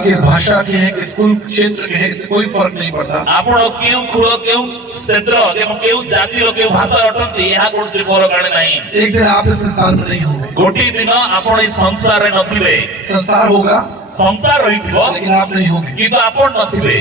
किस भाषा के हैं, किस कुल क्षेत्र के हैं, इससे कोई फर्क नहीं पड़ता। आपण केउ कुल केउ क्षेत्र केउ जाति रो केउ भाषा रटंती यहा कोन से फरक आने नहीं। एक दिन आप इस संसार में नहीं होंगे, गोटी दिन आपण इस संसार रे नथिबे। संसार होगा संसार रहिथिबो लेकिन आप नहीं होंगे। किंतु आपण नथिबे।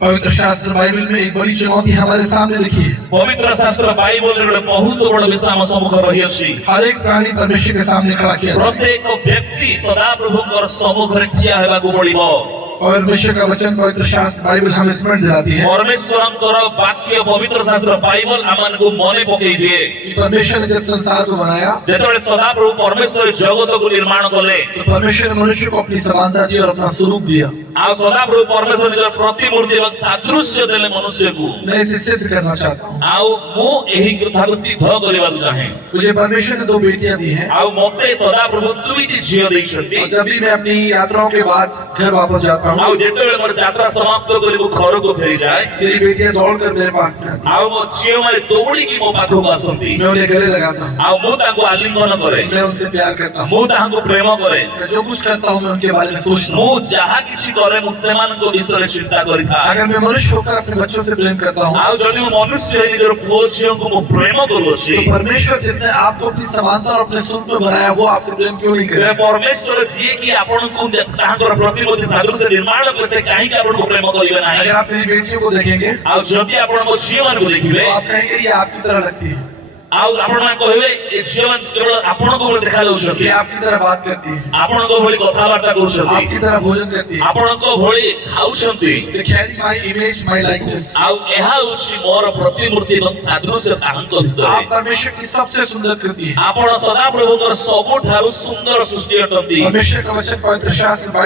पवित्र शास्त्र बाइबल में एक बड़ी चुनौती हमारे सामने लिखी है। पवित्र शास्त्र बाइबल रे बहुत बड़ विषय हम सम्मुख रही अछि। हर एक प्राणी परमेश्वर के सामने खड़ा किया जाए। प्रत्येक व्यक्ति सदा प्रभुकर सम्मुख रे ठिया हेबा को पड़िबो। परमेश्वर का वचन पवित्र शास्त्र बाइबल हमें स्मरण दिलाती है परमेश्वरंकर वाक्य पवित्र शास्त्र बाइबल आमन को मने पकई दिए कि परमेश्वर ने जब संसार को बनाया, जेतबेले सदा प्रभु परमेश्वर जगत को निर्माण कले तो परमेश्वर ने मनुष्य को अपनी समानता दी और अपना स्वरूप दिया। आ सदा प्रभु परमेश्वर निज प्रतिमूर्ति एवं सादृश्य देले मनुष्य को। मैं इसे सिद्ध करना चाहता हूँ। आउ मु एही कथा को सिद्ध करबा चाहे। मुझे परमेश्वर ने 2 बेटियां दी हैं। आउ मते सदा प्रभु दुईटी झियो दैछथि। और जब भी मैं अपनी यात्राओं के बाद घर वापस जाता हूँ, आउ जेतबेले मोर यात्रा समाप्त करी मु घर को फेरी जाए, मेरी बेटियां दौड़कर मेरे पास में आती हैं। आउ मो झियो माने दौड़ी की मो पाखो आसंती। मैं उन्हें गले लगाता हूँ, आउ मु ताको आलिंगन करे, मैं उनसे प्यार करता हूँ। मु ताको प्रेम करे। मैं जो कुछ करता हूँ मैं उनके बारे में सोचता हूँ। मु जहा किछि करे मु सेमान को विषय चिंता करिथा। अगर मैं मनुष्य होकर अपने बच्चों से प्रेम करता हूँ, आउ जदि मु मनुष्य है निजर पुओ झियो को मु प्रेम करूछि, तो परमेश्वर जिसने आपको अपनी समानता और अपने स्वरूप में बनाया वो आपसे प्रेम क्यों नहीं ते करे? परमेश्वर जी की आपन को ताहाकर प्रतिमूर्ति सादृश्य निर्माण करसे काहे के आपन को प्रेम करिवे अगर नाही। आप मेरी बेटियों को देखेंगे आउ जदि आपन को झियो मान को देखिबे, तो आप कहेंगे ये आपकी तरह लगती है, आउ आपन मान कहबे ए झियो मान केवल आपन को बोले देखा जाउछथि, ये आपकी तरह बात करती है, आपन को भली कथा वार्ता करूछथि, आपकी तरह भोजन करती है। आपन को भली खाउछथि। They carry my image, my likeness. आउ एहा उछि मोर प्रतिमूर्ति एवं सादृश्य ताहांक आप भितरे। परमेश्वर की सबसे सुंदर कृति है। आपण सदा प्रभुकर सबुठारु सुंदर सृष्टि अटंती। परमेश्वर का वचन पवित्र शास्त्र